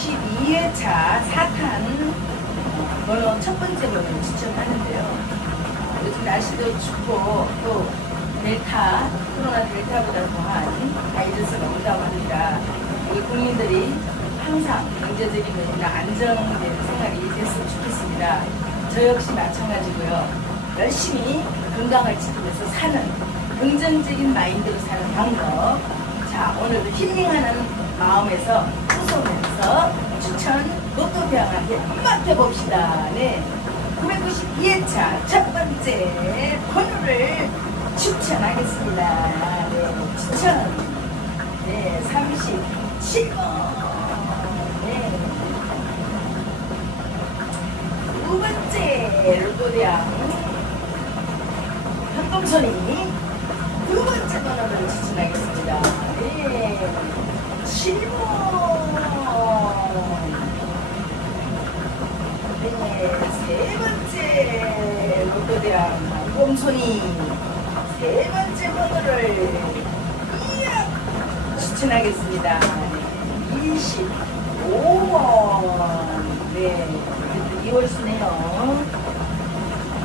992회차 사탄 번호 첫 번째 번호 추천하는데요. 요즘 날씨도 춥고 또 델타, 코로나 델타보다 더한 바이러스가 온다고 합니다. 우리 국민들이 항상 경제적인 면이나 안정된 생활이 됐으면 좋겠습니다. 저 역시 마찬가지고요. 열심히 건강을 지키면서 사는 긍정적인 마인드로 사는 방법. 자, 오늘도 힐링하는 마음에서 웃 으면서 추천 로또병한테 맡겨봅시다. 네. 992회차 첫 번째 번호를 추천하겠습니다. 네, 추천. 네, 37번. 네. 두 번째 로또대왕 한동선이 두 번째 번호를 추천하겠습니다. 네. 7번. 네, 세 번째 로또 대왕 꼼손이 세 번째 번호를 추천하겠습니다. 25번. 네, 그래도 2월수네요.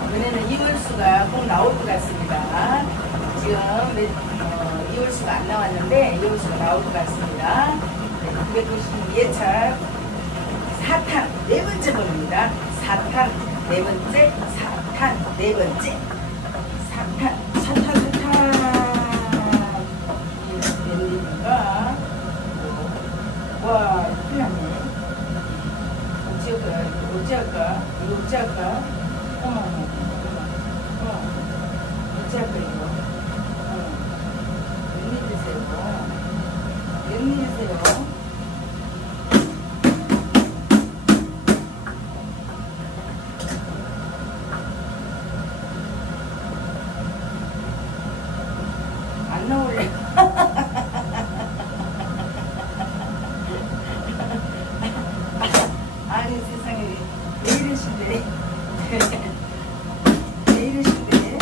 이번에는 2월수가 꼭 나올 것 같습니다. 지금 몇, 어, 2월수가 안 나왔는데 2월수가 나올 것 같습니다. 네, 992회차 사탄 네 번째 번호입니다. 사탄 네 번째, 사 탄 네 번째, 사탄, 사탄, 사탄. 와, 큰일 났네. 어찌할까? 이거 어찌할까? 어머, 어머, 어머. 어찌할까, 안 나올래. 아니 세상에 왜 이러신데? 왜 이러신데?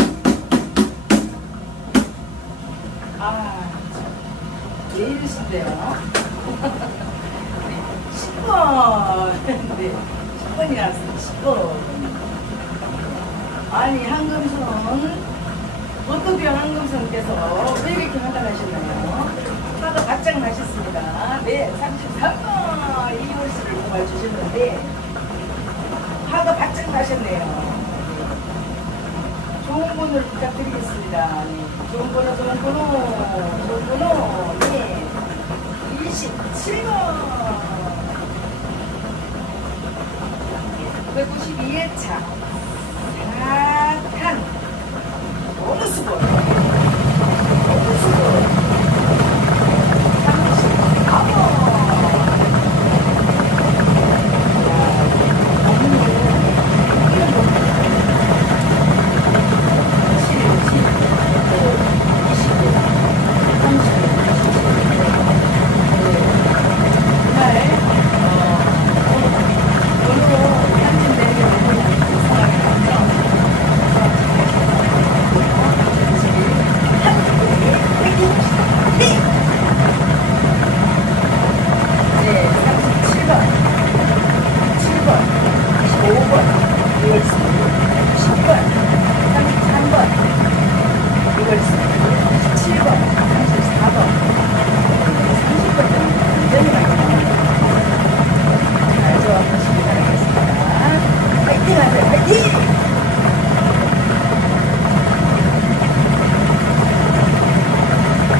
아, 참. 왜 이러신데요? 10번. 네, 10번이 나왔어요. 10번. 아니, 한금손 로또병 한금선께서 왜 이렇게 화가 나셨나요? 화가 바짝 나셨습니다. 네, 33번 이홀수를 정말 주셨는데 화가 바짝 나셨네요. 네. 좋은 번호를 부탁드리겠습니다. 네. 좋은 번호, 좋은 번호, 좋은 번호, 네. 27번. 992회 차